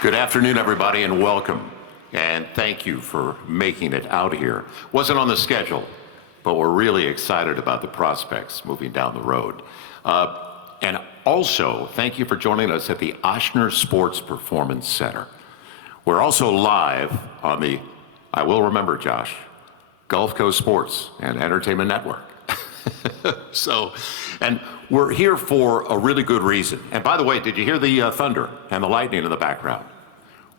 Good afternoon, everybody, and welcome. And thank you for making it out here. Wasn't on the schedule, but we're really excited about the prospects moving down the road. And also, thank you for joining us at the Ochsner Sports Performance Center. We're also live on the, I will remember, Josh, Gulf Coast Sports and Entertainment Network. And we're here for a really good reason. And by the way, did you hear the thunder and the lightning in the background?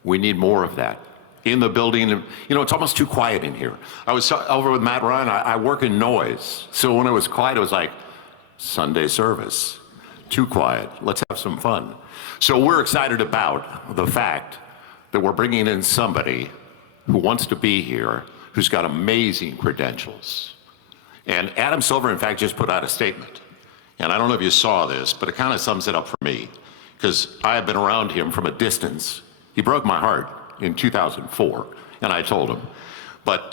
We need more of that in the building. You know, it's almost too quiet in here. I was over with Matt Ryan. I work in noise. So when it was quiet, it was like Sunday service. Too quiet. Let's have some fun. So we're excited about the fact that we're bringing in somebody who wants to be here, who's got amazing credentials. And Adam Silver, in fact, just put out a statement. And I don't know if you saw this, but it kind of sums it up for me, because I have been around him from a distance. He broke my heart in 2004, and I told him. But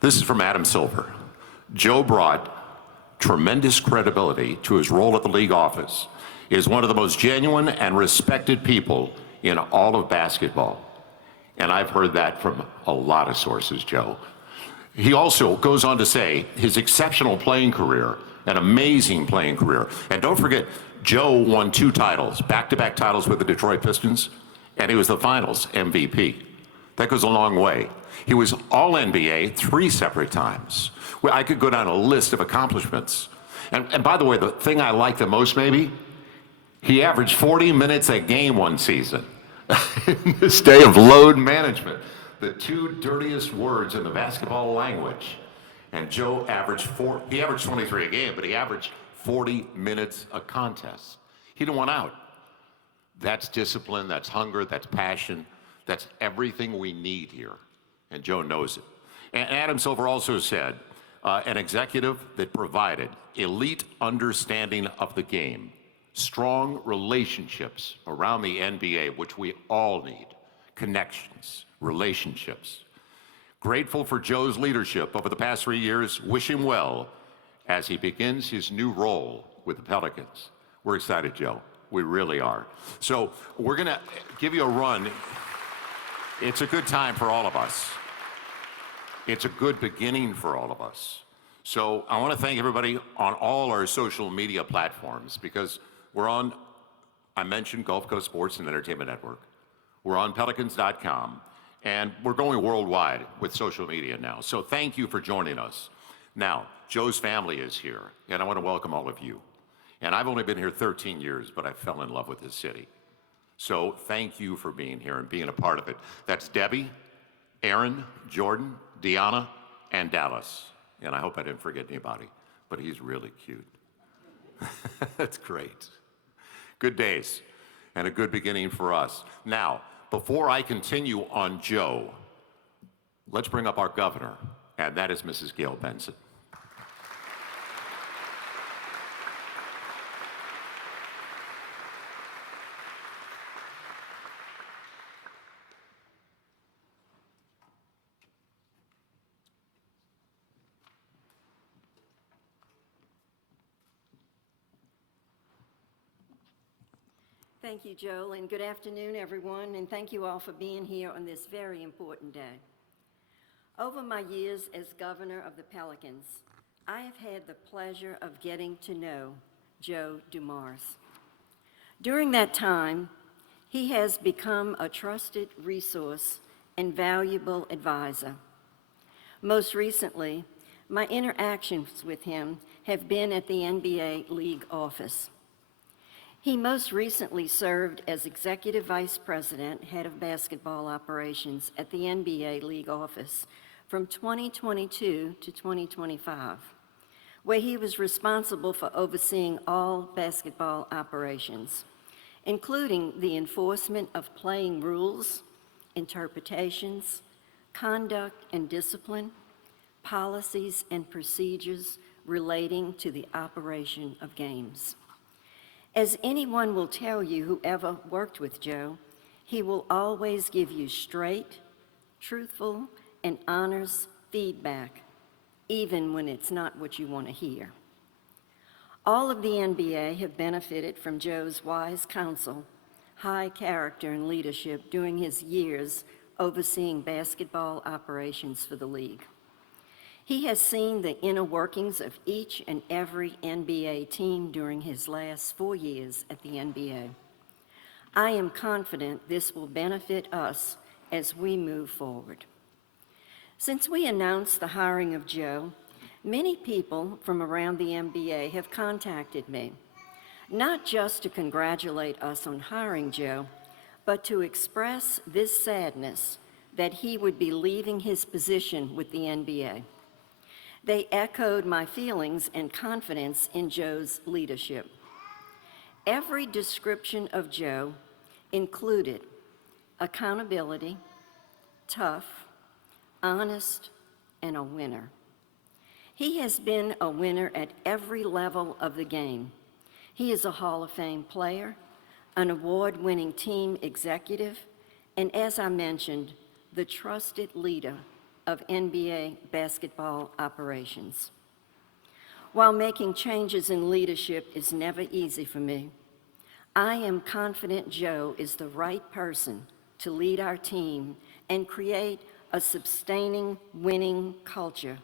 this is from Adam Silver. Joe brought tremendous credibility to his role at the league office. He is one of the most genuine and respected people in all of basketball. And I've heard that from a lot of sources, Joe. He also goes on to say his exceptional playing career, an amazing playing career. And don't forget, Joe won 2 titles, back-to-back titles with the Detroit Pistons, and he was the finals MVP. That goes a long way. He was All-NBA 3 separate times. Well, I could go down a list of accomplishments. And by the way, the thing I like the most maybe, he averaged 40 minutes a game one season. In this day of load management, the 2 dirtiest words in the basketball language. And Joe averaged 23 a game, but he averaged 40 minutes a contest. He didn't want out. That's discipline, that's hunger, that's passion, that's everything we need here. And Joe knows it. And Adam Silver also said, an executive that provided elite understanding of the game, strong relationships around the NBA, which we all need, connections, relationships. Grateful for Joe's leadership over the past 3 years. Wish him well as he begins his new role with the Pelicans. We're excited, Joe. We really are. So we're going to give you a run. It's a good time for all of us. It's a good beginning for all of us. So I want to thank everybody on all our social media platforms, because we're on, I mentioned Gulf Coast Sports and Entertainment Network. We're on Pelicans.com, and we're going worldwide with social media now. So thank you for joining us. Now, Joe's family is here, and I want to welcome all of you. And I've only been here 13 years, but I fell in love with this city. So thank you for being here and being a part of it. That's Debbie, Aaron, Jordan, Deanna, and Dallas. And I hope I didn't forget anybody, but he's really cute. That's great. Good days and a good beginning for us. Now, before I continue on Joe, let's bring up our governor, and that is Mrs. Gail Benson. Thank you, Joel, and good afternoon, everyone, and thank you all for being here on this very important day. Over my years as governor of the Pelicans, I have had the pleasure of getting to know Joe Dumars. During that time, he has become a trusted resource and valuable advisor. Most recently, my interactions with him have been at the NBA League office. He most recently served as Executive Vice President, Head of Basketball Operations at the NBA League office from 2022 to 2025, where he was responsible for overseeing all basketball operations, including the enforcement of playing rules, interpretations, conduct and discipline, policies and procedures relating to the operation of games. As anyone will tell you who ever worked with Joe, he will always give you straight, truthful, and honest feedback even when it's not what you want to hear. All of the NBA have benefited from Joe's wise counsel, high character, and leadership during his years overseeing basketball operations for the league. He has seen the inner workings of each and every NBA team during his last 4 years at the NBA. I am confident this will benefit us as we move forward. Since we announced the hiring of Joe, many people from around the NBA have contacted me, not just to congratulate us on hiring Joe, but to express this sadness that he would be leaving his position with the NBA. They echoed my feelings and confidence in Joe's leadership. Every description of Joe included accountability, tough, honest, and a winner. He has been a winner at every level of the game. He is a Hall of Fame player, an award-winning team executive, and as I mentioned, the trusted leader of NBA basketball operations. While making changes in leadership is never easy for me, I am confident Joe is the right person to lead our team and create a sustaining, winning culture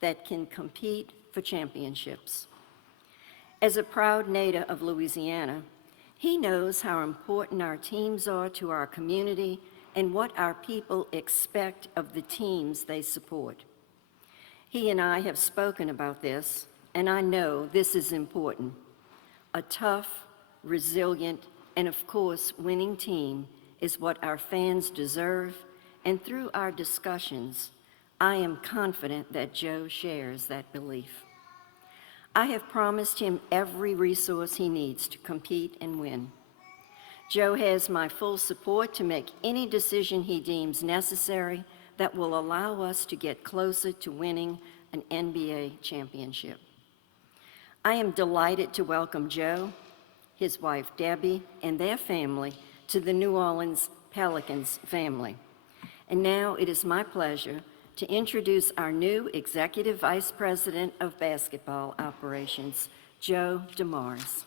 that can compete for championships. As a proud native of Louisiana, he knows how important our teams are to our community and what our people expect of the teams they support. He and I have spoken about this, and I know this is important. A tough, resilient, and of course, winning team is what our fans deserve, and through our discussions, I am confident that Joe shares that belief. I have promised him every resource he needs to compete and win. Joe has my full support to make any decision he deems necessary that will allow us to get closer to winning an NBA championship. I am delighted to welcome Joe, his wife Debbie, and their family to the New Orleans Pelicans family. And now it is my pleasure to introduce our new Executive Vice President of Basketball Operations, Joe Dumars.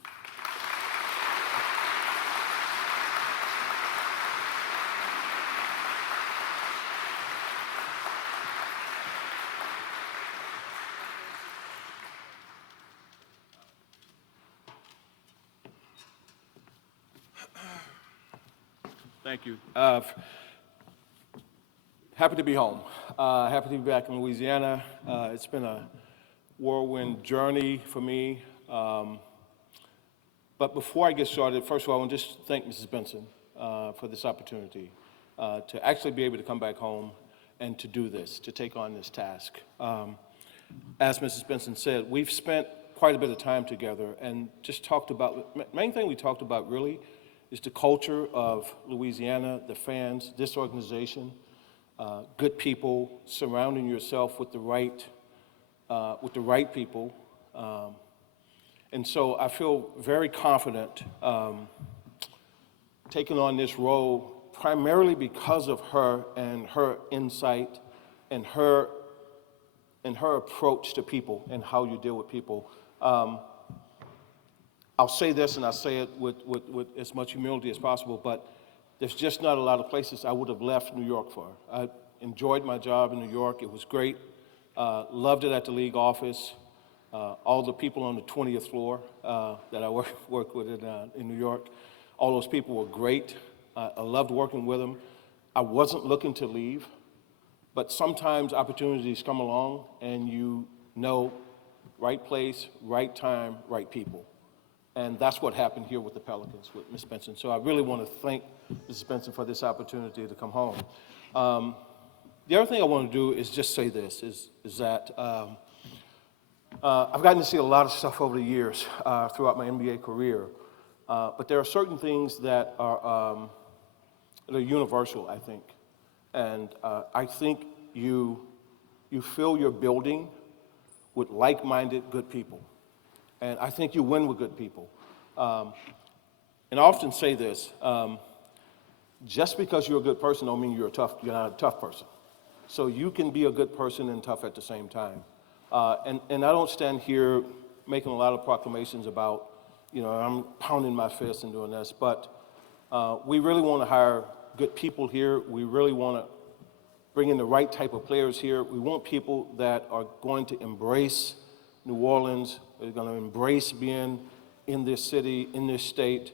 Thank you. Happy to be home. Happy to be back in Louisiana. It's been a whirlwind journey for me. But before I get started, first of all, I want to just thank Mrs. Benson for this opportunity to actually be able to come back home and to do this, to take on this task. As Mrs. Benson said, we've spent quite a bit of time together and just talked about, main thing we talked about really is the culture of Louisiana, the fans, this organization, good people, surrounding yourself with the right people. And so I feel very confident taking on this role primarily because of her and her insight and her approach to people and how you deal with people. I'll say this, and I'll say it with as much humility as possible, but there's just not a lot of places I would have left New York for. I enjoyed my job in New York. It was great. Loved it at the league office. All the people on the 20th floor that I worked with in New York, all those people were great. I loved working with them. I wasn't looking to leave, but sometimes opportunities come along and you know, right place, right time, right people. And that's what happened here with the Pelicans, with Ms. Benson. So I really want to thank Mrs. Benson for this opportunity to come home. The other thing I want to do is just say this, is that I've gotten to see a lot of stuff over the years throughout my NBA career, but there are certain things that are universal, I think. And I think you fill your building with like-minded good people. And I think you win with good people. And I often say this, just because you're a good person don't mean you're not a tough person. So you can be a good person and tough at the same time. And I don't stand here making a lot of proclamations about, I'm pounding my fist and doing this, but we really want to hire good people here. We really want to bring in the right type of players here. We want people that are going to embrace New Orleans, they're going to embrace being in this city, in this state.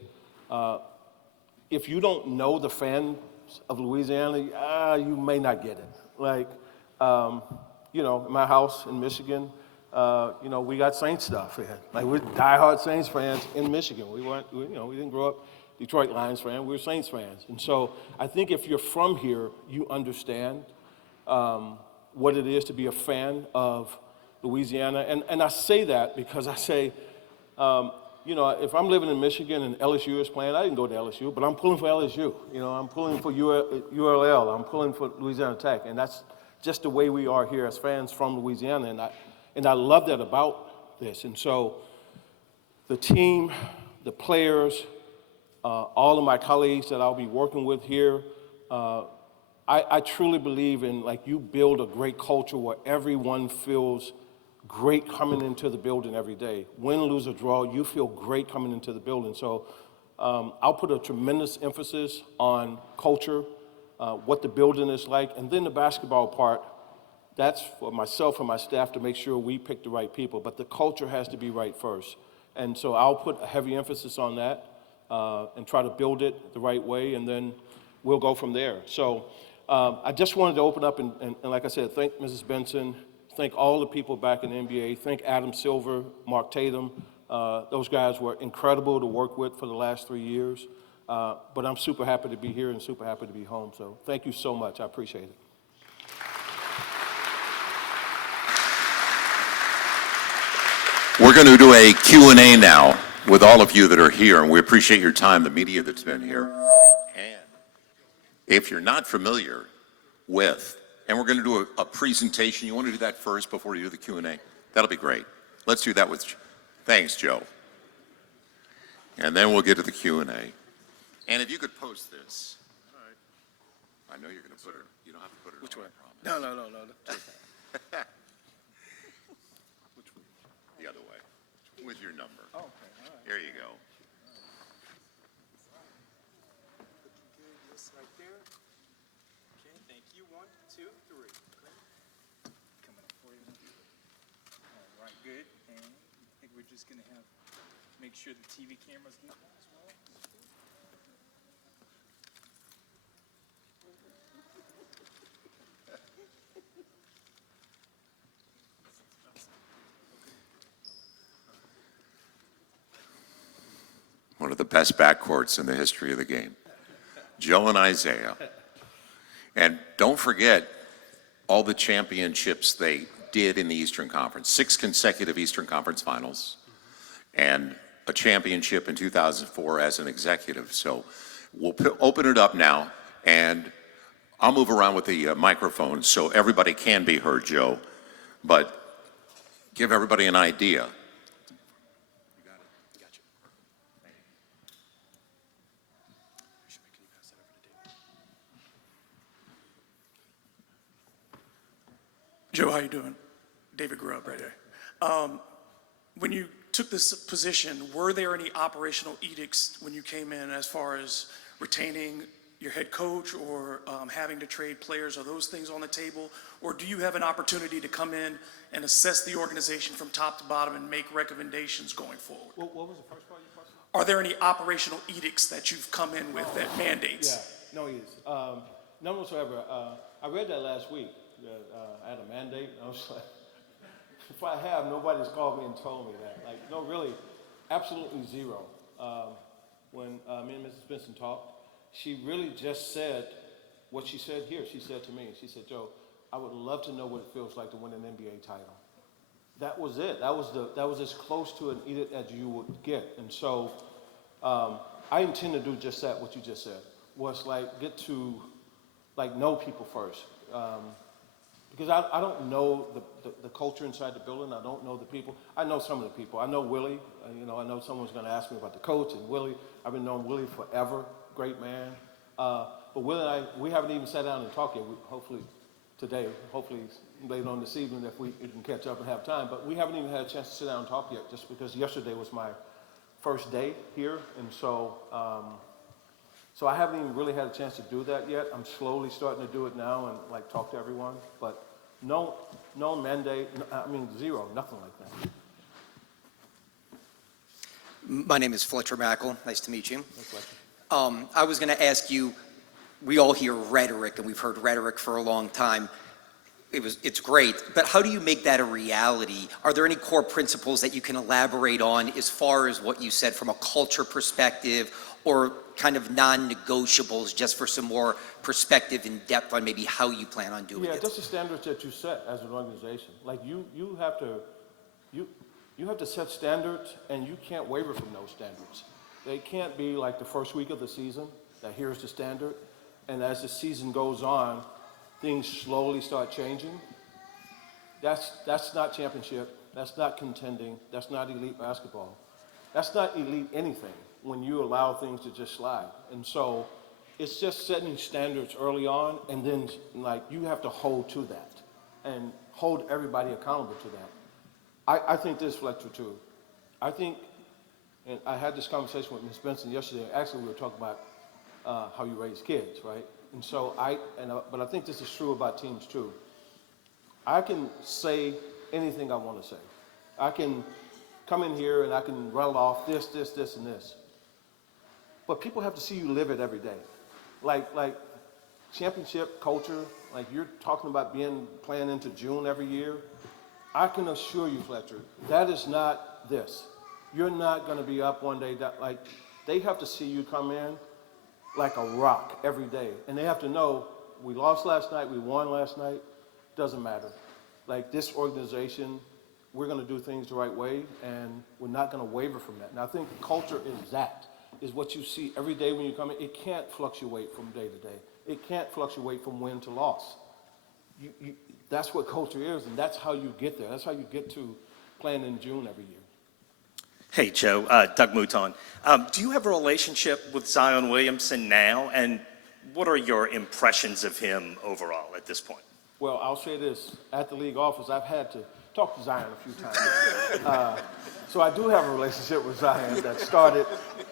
If you don't know the fans of Louisiana, you may not get it. Like, in my house in Michigan, we got Saints stuff here. Like, we're diehard Saints fans in Michigan. We didn't grow up Detroit Lions fans, we were Saints fans. And so I think if you're from here, you understand what it is to be a fan of Louisiana. And I say that because I say, if I'm living in Michigan and LSU is playing, I didn't go to LSU, but I'm pulling for LSU. I'm pulling for ULL. I'm pulling for Louisiana Tech. And that's just the way we are here as fans from Louisiana. And I love that about this. And so the team, the players, all of my colleagues that I'll be working with here, I truly believe in, you build a great culture where everyone feels great coming into the building every day. Win, lose, or draw, you feel great coming into the building. So I'll put a tremendous emphasis on culture, what the building is like, and then the basketball part, that's for myself and my staff to make sure we pick the right people, but the culture has to be right first. And so I'll put a heavy emphasis on that and try to build it the right way, and then we'll go from there. So I just wanted to open up and like I said, thank Mrs. Benson, thank all the people back in the NBA, thank Adam Silver, Mark Tatum. Those guys were incredible to work with for the last 3 years. But I'm super happy to be here and super happy to be home. So thank you so much. I appreciate it. We're going to do a Q&A now with all of you that are here, and we appreciate your time, the media that's been here. And if you're not familiar with, and we're going to do a presentation, you want to do that first before you do the Q&A? That'll be great. Let's do that with, thanks, Joe. And then we'll get to the Q&A. And if you could post this. All right. I know you're going to put it, you don't have to put it Which on, way? I promise. No. The other way, with your number. Oh, okay, all right. Here you go. Looking good, yes, right there. Okay, thank you. 1, 2, 3. Coming up for you. All right, good. And I think we're just gonna make sure the TV cameras get one as well. One of the best backcourts in the history of the game. Joe and Isaiah. And don't forget all the championships they did in the Eastern Conference. 6 consecutive Eastern Conference finals and a championship in 2004 as an executive. So we'll open it up now, and I'll move around with the microphone so everybody can be heard, Joe, but give everybody an idea. Joe, how you doing? David Grubb right there. When you took this position, were there any operational edicts when you came in as far as retaining your head coach or having to trade players? Are those things on the table? Or do you have an opportunity to come in and assess the organization from top to bottom and make recommendations going forward? What was the first part of your question? Are there any operational edicts that you've come in with that mandates? Yeah, no edicts. None whatsoever. I read that last week. I had a mandate. I was like, if I have, nobody's called me and told me that. Like, no, really, absolutely zero. When me and Mrs. Benson talked, she really just said what she said here. She said to me, she said, Joe, I would love to know what it feels like to win an NBA title. That was it. That was as close to an edict as you would get. And so I intend to do just that, what you just said, was get to know people first. Because I don't know the culture inside the building. I don't know the people. I know some of the people. I know Willie. I know someone's going to ask me about the coach and Willie. I've been knowing Willie forever. Great man. But Willie and I, we haven't even sat down and talked yet. Hopefully today, hopefully later on this evening if we can catch up and have time. But we haven't even had a chance to sit down and talk yet, just because yesterday was my first day here, and so I haven't even really had a chance to do that yet. I'm slowly starting to do it now and like talk to everyone, but no mandate, zero, nothing like that. My name is Fletcher Mackle. Nice to meet you. I was going to ask you, we all hear rhetoric, and we've heard rhetoric for a long time. It's great, but how do you make that a reality? Are there any core principles that you can elaborate on as far as what you said from a culture perspective, or kind of non-negotiables, just for some more perspective and depth on maybe how you plan on doing it? Yeah, that's the standards that you set as an organization. Like you have to set standards, and you can't waver from those standards. They can't be like the first week of the season, that here's the standard, and as the season goes on, things slowly start changing. That's not championship, that's not contending, that's not elite basketball. That's not elite anything when you allow things to just slide. And so it's just setting standards early on, and then like you have to hold to that and hold everybody accountable to that. I think this, Fletcher, too. I think, and I had this conversation with Ms. Benson yesterday. Actually, we were talking about how you raise kids, right? And so but I think this is true about teams too. I can say anything I want to say. I can come in here and I can rattle off this, and this. But people have to see you live it every day. Like championship culture, like you're talking about playing into June every year. I can assure you, Fletcher, that is not this. You're not going to be up one day. Like they have to see you come in like a rock every day. And they have to know, we lost last night, we won last night, doesn't matter. Like this organization, we're going to do things the right way, and we're not going to waver from that. And I think culture is what you see every day when you come in. It can't fluctuate from day to day. It can't fluctuate from win to loss. That's what culture is, and that's how you get there. That's how you get to playing in June every year. Hey, Joe, Doug Mouton. Do you have a relationship with Zion Williamson now, and what are your impressions of him overall at this point? Well, I'll say this. At the league office, I've had to talk to Zion a few times. So I do have a relationship with Zion that started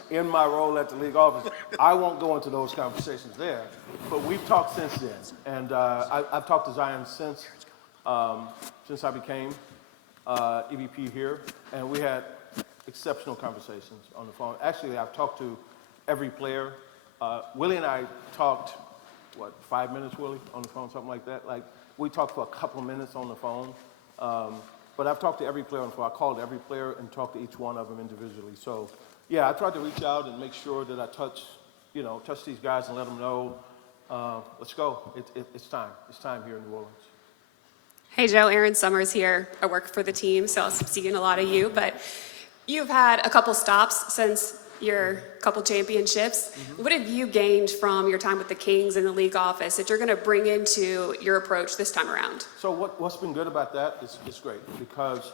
in my role at the league office. I won't go into those conversations there, but we've talked since then. And I've talked to Zion since I became EVP here, and we had exceptional conversations on the phone. Actually, I've talked to every player. Willie and I talked, 5 minutes, Willie, on the phone, something like that? Like, we talked for a couple of minutes on the phone. But I've talked to every player on the phone. I called every player and talked to each one of them individually. So, yeah, I tried to reach out and make sure that I touch these guys and let them know, let's go. It's time. It's time here in New Orleans. Hey, Joe, Aaron Summers here. I work for the team, so I'll see a lot of you. But you've had a couple stops since your couple championships. Mm-hmm. What have you gained from your time with the Kings in the league office that you're going to bring into your approach this time around? So what's been good about that is it's great, because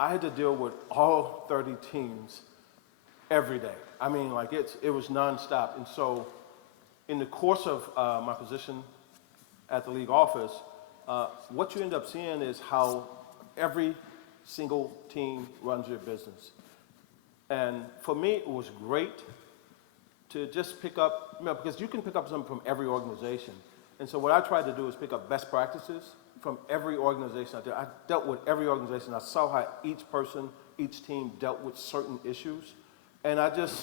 I had to deal with all 30 teams every day. I mean, like it was nonstop. And so in the course of my position at the league office, what you end up seeing is how every single team runs their business. And for me, it was great to just pick up, because you can pick up something from every organization. And so what I tried to do is pick up best practices from every organization out there. I dealt with every organization. I saw how each person, each team dealt with certain issues. And I just,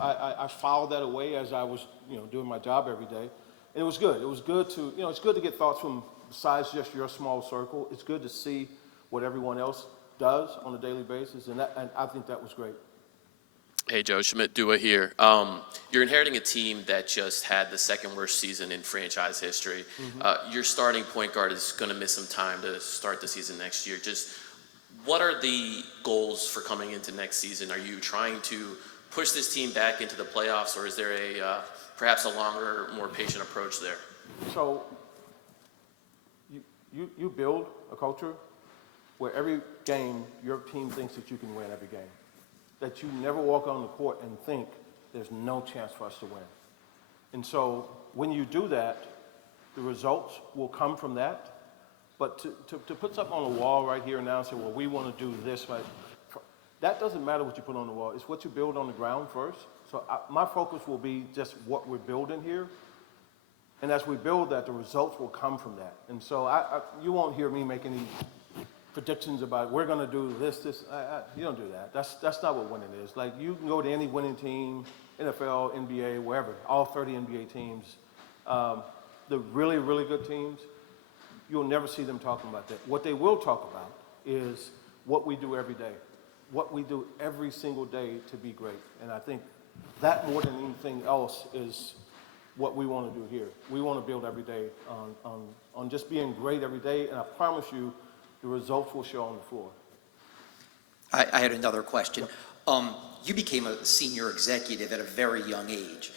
I filed that away as I was, doing my job every day. And it was good. It was good to, it's good to get thoughts from besides just your small circle. It's good to see what everyone else does on a daily basis. And I think that was great. Hey, Joe, Shamit Dua here. You're inheriting a team that just had the second worst season in franchise history. Mm-hmm. Your starting point guard is going to miss some time to start the season next year. Just what are the goals for coming into next season? Are you trying to push this team back into the playoffs, or is there perhaps a longer, more patient approach there? So you build a culture where every game your team thinks that you can win every game. That you never walk on the court and think there's no chance for us to win. And so when you do that, the results will come from that. But to put something on the wall right here and now and say, well, we want to do this, right? That doesn't matter what you put on the wall. It's what you build on the ground first. So my focus will be just what we're building here. And as we build that, the results will come from that. And so you won't hear me make any predictions about we're going to do this. You don't do that. That's not what winning is. Like, you can go to any winning team, NFL, NBA, wherever, all 30 NBA teams, the really, really good teams, you'll never see them talking about that. What they will talk about is what we do every day, what we do every single day to be great. And I think that more than anything else is what we want to do here. We want to build every day on just being great every day, and I promise you the results will show on the floor. I had another question. You became a senior executive at a very young age.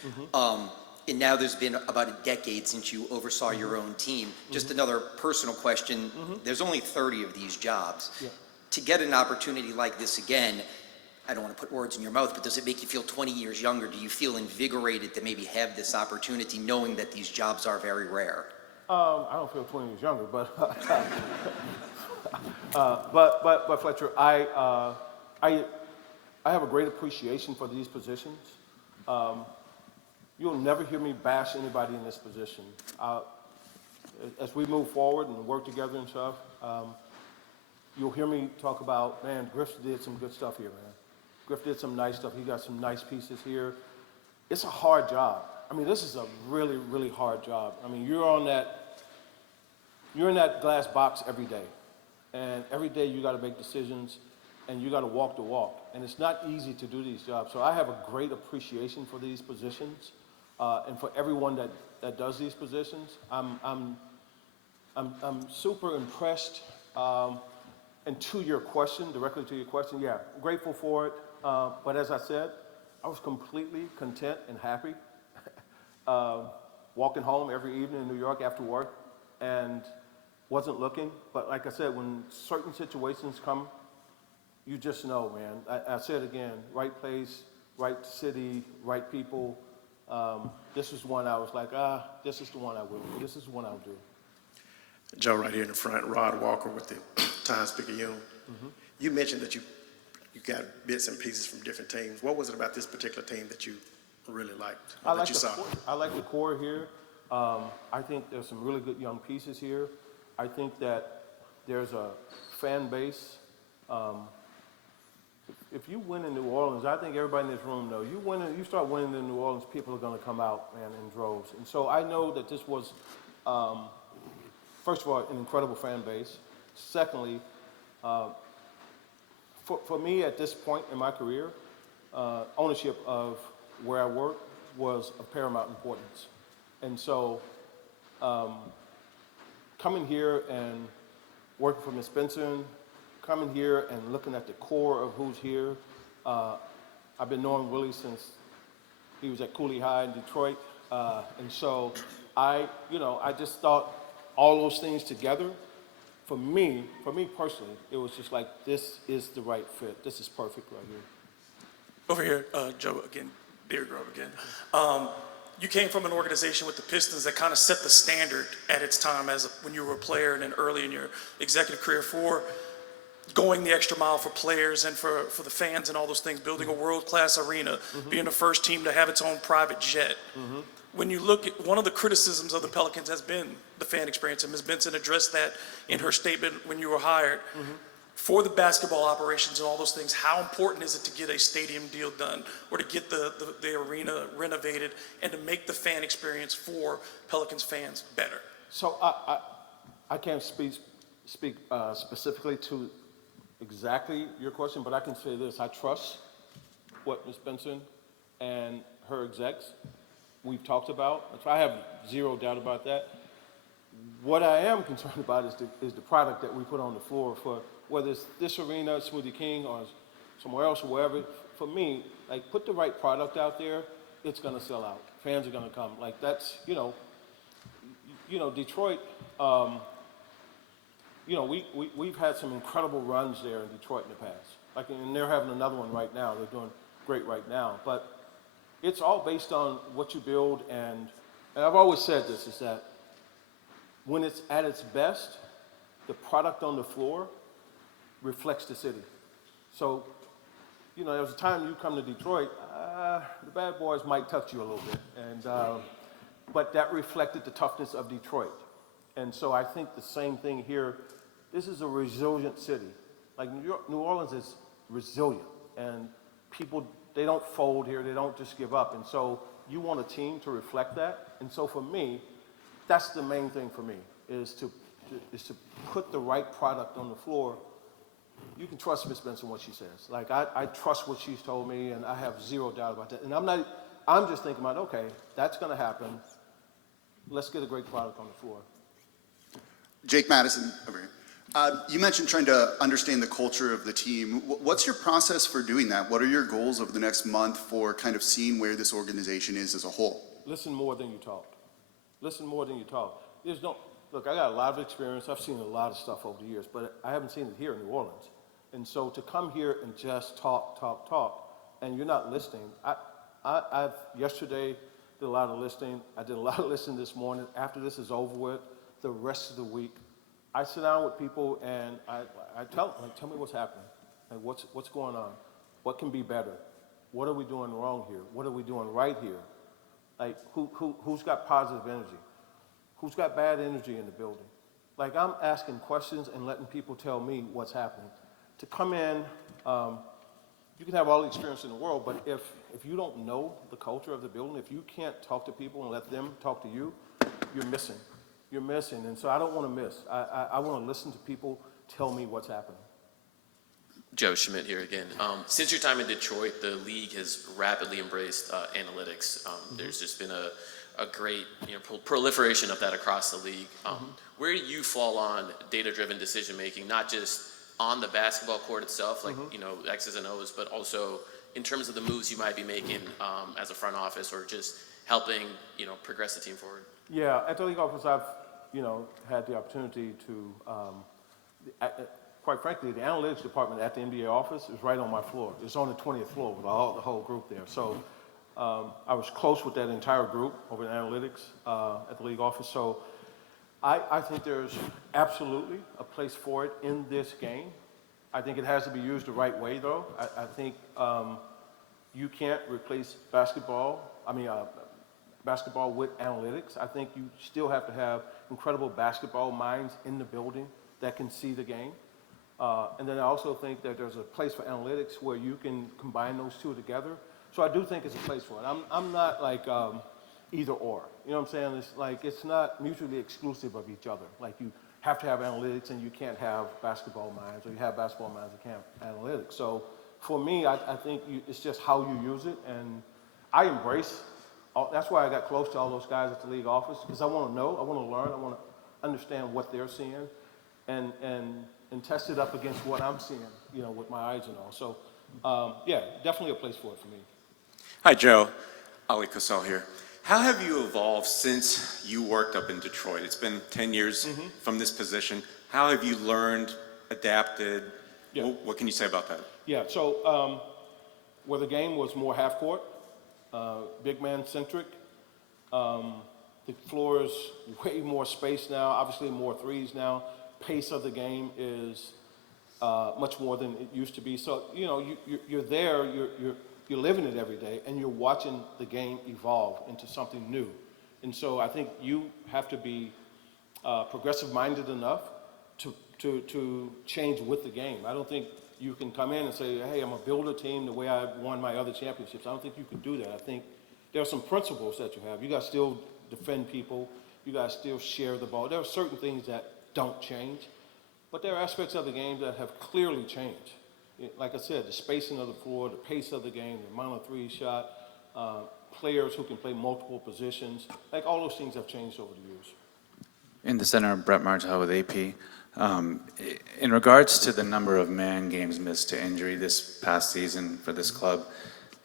And now there's been about a decade since you oversaw your own team. Just another personal question. There's only 30 of these jobs. Yeah. To get an opportunity like this again, I don't want to put words in your mouth, but does it make you feel 20 years younger? Do you feel invigorated to maybe have this opportunity, knowing that these jobs are very rare? I don't feel 20 years younger, but but Fletcher, I have a great appreciation for these positions. You'll never hear me bash anybody in this position. As we move forward and work together and stuff, you'll hear me talk about, man, Griff did some good stuff here, man. Griff did some nice stuff. He got some nice pieces here. It's a hard job. I mean, this is a really, really hard job. I mean, you're in that glass box every day. And every day you got to make decisions and you got to walk the walk. And it's not easy to do these jobs. So I have a great appreciation for these positions and for everyone that does these positions. I'm super impressed. And to your question, directly to your question, yeah, grateful for it. But as I said, I was completely content and happy walking home every evening in New York after work and wasn't looking. But like I said, when certain situations come, you just know, man. I said again, right place, right city, right people. This is one I was like, this is the one I will do. This is the one I'll do. Joe, right here in the front, Rod Walker with the Times-Picayune. You mentioned that you got bits and pieces from different teams. What was it about this particular team that you really liked, that you saw? I like the core here. I think there's some really good young pieces here. I think that there's a fan base. If you win in New Orleans, I think everybody in this room knows, you start winning in New Orleans, people are going to come out, man, in droves. And so I know that this was, first of all, an incredible fan base. Secondly, for me at this point in my career, ownership of where I work was of paramount importance. And so coming here and working for Ms. Benson, coming here and looking at the core of who's here, I've been knowing Willie since he was at Cooley High in Detroit. And so I just thought all those things together, for me personally, it was just like, this is the right fit. This is perfect right here. Over here, Joe again, Deer Grove again. You came from an organization with the Pistons that kind of set the standard at its time when you were a player and then early in your executive career for going the extra mile for players and for the fans and all those things, building a world-class arena, being the first team to have its own private jet. When you look at one of the criticisms of the Pelicans has been the fan experience, and Ms. Benson addressed that in her statement when you were hired. For the basketball operations and all those things, how important is it to get a stadium deal done or to get the arena renovated and to make the fan experience for Pelicans fans better? So I can't speak specifically to exactly your question, but I can say this. I trust what Ms. Benson and her execs we've talked about. I have zero doubt about that. What I am concerned about is the product that we put on the floor, for whether it's this arena, Smoothie King, or somewhere else or wherever. For me, like, put the right product out there, it's going to sell out. Fans are going to come. Like, that's, Detroit, we've had some incredible runs there in Detroit in the past. Like, and they're having another one right now. They're doing great right now. But it's all based on what you build, and I've always said this, is that when it's at its best, the product on the floor reflects the city. So, you know, there was a time you come to Detroit, the bad boys might touch you a little bit, but that reflected the toughness of Detroit. And so I think the same thing here. This is a resilient city. Like New Orleans is resilient, and people, they don't fold here, they don't just give up. And so you want a team to reflect that. And so for me, that's the main thing for me, is to put the right product on the floor. You can trust Ms. Benson what she says. Like I trust what she's told me, and I have zero doubt about that. And I'm just thinking about, okay, that's gonna happen. Let's get a great product on the floor. Jake Madison, over here. You mentioned trying to understand the culture of the team. What's your process for doing that? What are your goals over the next month for kind of seeing where this organization is as a whole? Listen more than you talk. Listen more than you talk. Look, I got a lot of experience. I've seen a lot of stuff over the years, but I haven't seen it here in New Orleans. And so to come here and just talk, and you're not listening. I've yesterday did a lot of listening. I did a lot of listening this morning. After this is over with, the rest of the week, I sit down with people and I tell them, like, tell me what's happening. Like, what's going on? What can be better? What are we doing wrong here? What are we doing right here? Like, who's got positive energy? Who's got bad energy in the building? Like, I'm asking questions and letting people tell me what's happening. To come in, you can have all the experience in the world, but if you don't know the culture of the building, if you can't talk to people and let them talk to you, you're missing. You're missing, and so I don't want to miss. I want to listen to people tell me what's happening. Joe Schmidt here again. Since your time in Detroit, the league has rapidly embraced analytics. There's just been a great proliferation of that across the league. Where do you fall on data-driven decision-making, not just on the basketball court itself, like X's and O's, but also in terms of the moves you might be making as a front office or just helping progress the team forward? Yeah, at the league office, I've had the opportunity to, quite frankly, the analytics department at the NBA office is right on my floor. It's on the 20th floor with the whole group there. So I was close with that entire group over in analytics at the league office. So I think there's absolutely a place for it in this game. I think it has to be used the right way, though. I think you can't replace basketball with analytics. I think you still have to have incredible basketball minds in the building that can see the game. And then I also think that there's a place for analytics where you can combine those two together. So I do think it's a place for it. I'm not like either or. You know what I'm saying? It's like it's not mutually exclusive of each other. Like you have to have analytics and you can't have basketball minds, or you have basketball minds and can't have analytics. So for me, I think it's just how you use it, and I embrace. That's why I got close to all those guys at the league office, because I want to know, I want to learn, I want to understand what they're seeing, and test it up against what I'm seeing, with my eyes and all. So, yeah, definitely a place for it for me. Hi, Joe. Ali Kosel here. How have you evolved since you worked up in Detroit? It's been 10 years from this position. How have you learned, adapted? Yeah. What can you say about that? Yeah, so where the game was more half court, big man centric. The floor is way more space now, obviously more threes now. Pace of the game is much more than it used to be. So, you're there, you're living it every day, and you're watching the game evolve into something new. And so I think you have to be progressive-minded enough to change with the game. I don't think you can come in and say, hey, I'm going to build a team the way I won my other championships. I don't think you can do that. I think there are some principles that you have. You got to still defend people. You got to still share the ball. There are certain things that don't change, but there are aspects of the game that have clearly changed. Like I said, the spacing of the floor, the pace of the game, the amount of three shot, players who can play multiple positions, like all those things have changed over the years. In the center, Brett Martel with AP. In regards to the number of man games missed to injury this past season for this club,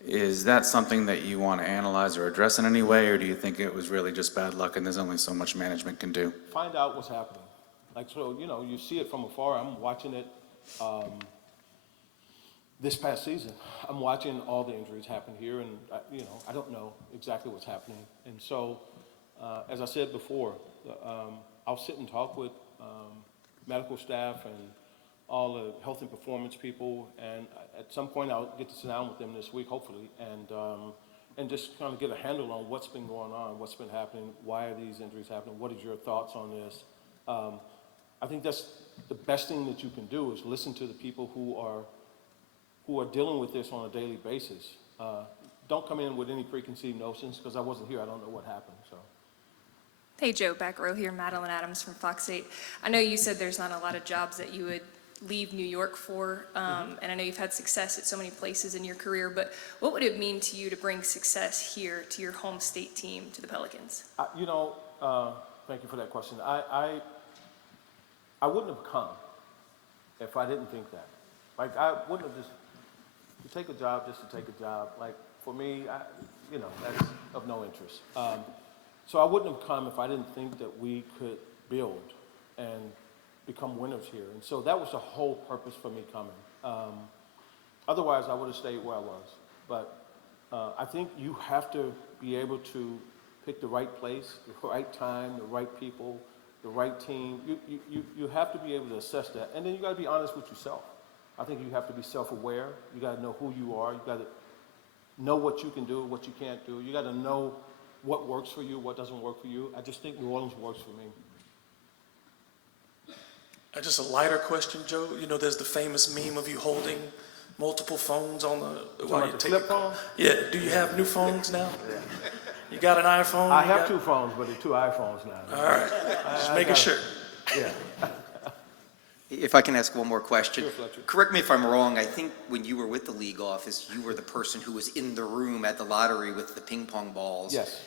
is that something that you want to analyze or address in any way, or do you think it was really just bad luck and there's only so much management can do? Find out what's happening. Like, so, you see it from afar. I'm watching it this past season. I'm watching all the injuries happen here, and, I don't know exactly what's happening. And so, as I said before, I'll sit and talk with medical staff and all the health and performance people, and at some point I'll get to sit down with them this week, hopefully, and just kind of get a handle on what's been going on, what's been happening, why are these injuries happening, what is your thoughts on this? I think that's the best thing that you can do is listen to the people who are dealing with this on a daily basis. Don't come in with any preconceived notions, because I wasn't here, I don't know what happened, so. Hey Joe, back row here, Madeline Adams from Fox 8. I know you said there's not a lot of jobs that you would leave New York for, and I know you've had success at so many places in your career, but what would it mean to you to bring success here to your home state team, to the Pelicans? Thank you for that question. I wouldn't have come if I didn't think that. Like, I wouldn't have just, to take a job just to take a job, like, for me, that's of no interest. So I wouldn't have come if I didn't think that we could build and become winners here. And so that was the whole purpose for me coming. Otherwise, I would have stayed where I was. But I think you have to be able to pick the right place, the right time, the right people, the right team. You have to be able to assess that. And then you got to be honest with yourself. I think you have to be self-aware. You got to know who you are. You got to know what you can do, what you can't do. You got to know what works for you, what doesn't work for you. I just think New Orleans works for me. Just a lighter question, Joe. You know, there's the famous meme of you holding multiple phones on the while you take flip phone? Yeah. Do you have new phones now? Yeah. You got an iPhone? I have two phones, but they're two iPhones now. All right. Just making sure. Yeah. If I can ask one more question. Sure, Fletcher. Correct me if I'm wrong, I think when you were with the league office, you were the person who was in the room at the lottery with the ping pong balls. Yes.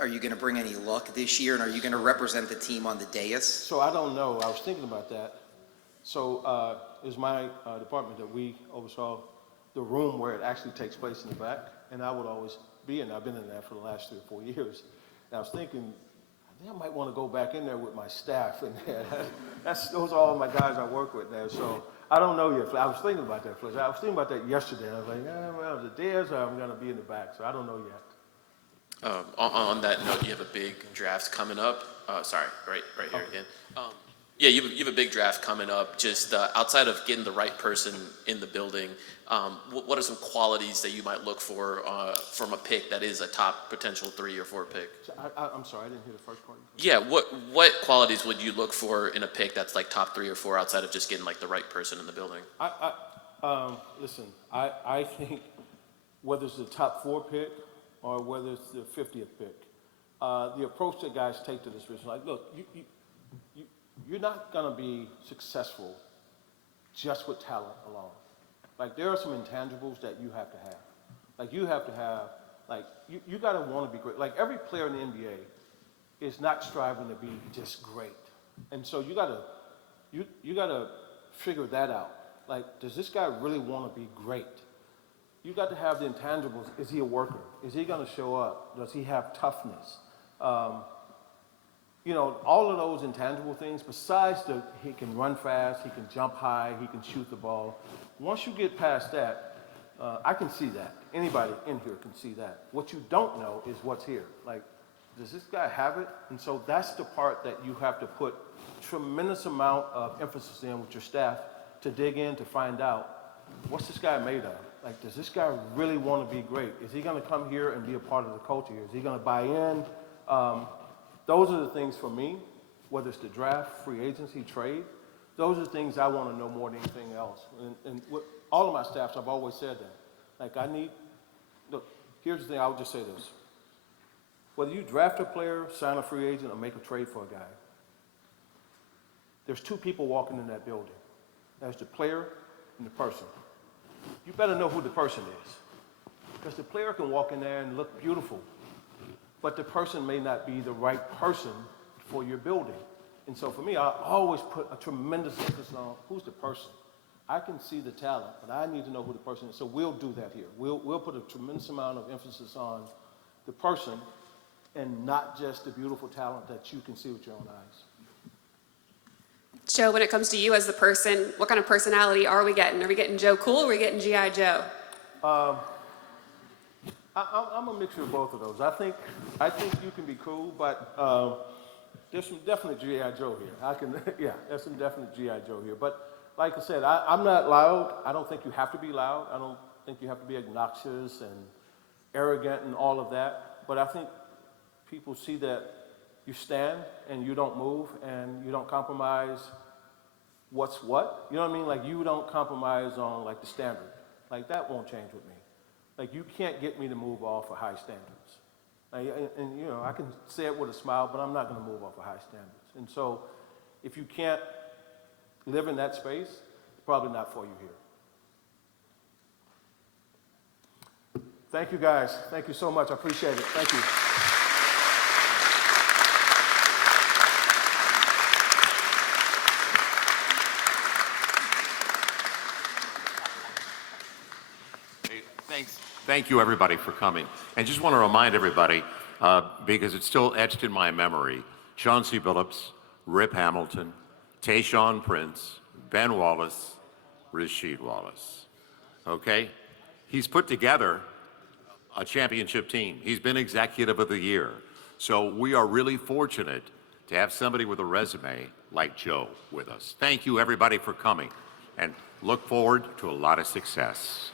Are you going to bring any luck this year, and are you going to represent the team on the dais? So I don't know. I was thinking about that. So it was my department that we oversaw the room where it actually takes place in the back, and I would always be in there. I've been in there for the last 3 or 4 years. And I was thinking, I think I might want to go back in there with my staff in there. Those are all my guys I work with there. So I don't know yet. I was thinking about that, Fletcher. I was thinking about that yesterday. I was like, well, the dais, or I'm going to be in the back. So I don't know yet. On that note, you have a big draft coming up. Sorry, right here again. Yeah, you have a big draft coming up. Just outside of getting the right person in the building, what are some qualities that you might look for from a pick that is a top potential 3 or 4 pick? So I'm sorry, I didn't hear the first part. Yeah, what qualities would you look for in a pick that's like top 3 or 4 outside of just getting like the right person in the building? Listen, I think whether it's the top 4 pick or whether it's the 50th pick, the approach that guys take to this is like, look, you're not going to be successful just with talent alone. Like, there are some intangibles that you have to have. Like, you have to have, like, you got to want to be great. Like, every player in the NBA is not striving to be just great. And so you got to figure that out. Like, does this guy really want to be great? You got to have the intangibles. Is he a worker? Is he going to show up? Does he have toughness? All of those intangible things, besides he can run fast, he can jump high, he can shoot the ball. Once you get past that, I can see that. Anybody in here can see that. What you don't know is what's here. Like, does this guy have it? And so that's the part that you have to put tremendous amount of emphasis in with your staff to dig in to find out, what's this guy made of? Like, does this guy really want to be great? Is he going to come here and be a part of the culture here? Is he going to buy in? Those are the things for me, whether it's the draft, free agency, trade. Those are the things I want to know more than anything else. And with all of my staffs, I've always said that. Like, look, here's the thing, I'll just say this. Whether you draft a player, sign a free agent, or make a trade for a guy, there's 2 people walking in that building. There's the player and the person. You better know who the person is. Because the player can walk in there and look beautiful, but the person may not be the right person for your building. And so for me, I always put a tremendous emphasis on who's the person. I can see the talent, but I need to know who the person is. So we'll do that here. We'll put a tremendous amount of emphasis on the person and not just the beautiful talent that you can see with your own eyes. Joe, when it comes to you as the person, what kind of personality are we getting? Are we getting Joe Cool or are we getting G.I. Joe? I'm a mixture of both of those. I think you can be cool, but There's some definite G.I. Joe here. Yeah, there's some definite G.I. Joe here. But like I said, I'm not loud. I don't think you have to be loud. I don't think you have to be obnoxious and arrogant and all of that. But I think people see that you stand and you don't move and you don't compromise what's what. You know what I mean? Like, you don't compromise on, like, the standard. Like, that won't change with me. Like, you can't get me to move off of high standards. And, you know, I can say it with a smile, but I'm not going to move off of high standards. And so if you can't live in that space, it's probably not for you here. Thank you, guys. Thank you so much. I appreciate it. Thank you. Thank you, everybody, for coming. And just want to remind everybody, because it's still etched in my memory, Chauncey Billups, Rip Hamilton, Tayshaun Prince, Ben Wallace, Rasheed Wallace. Okay? He's put together a championship team. He's been Executive of the Year. So we are really fortunate to have somebody with a resume like Joe with us. Thank you, everybody, for coming, and look forward to a lot of success.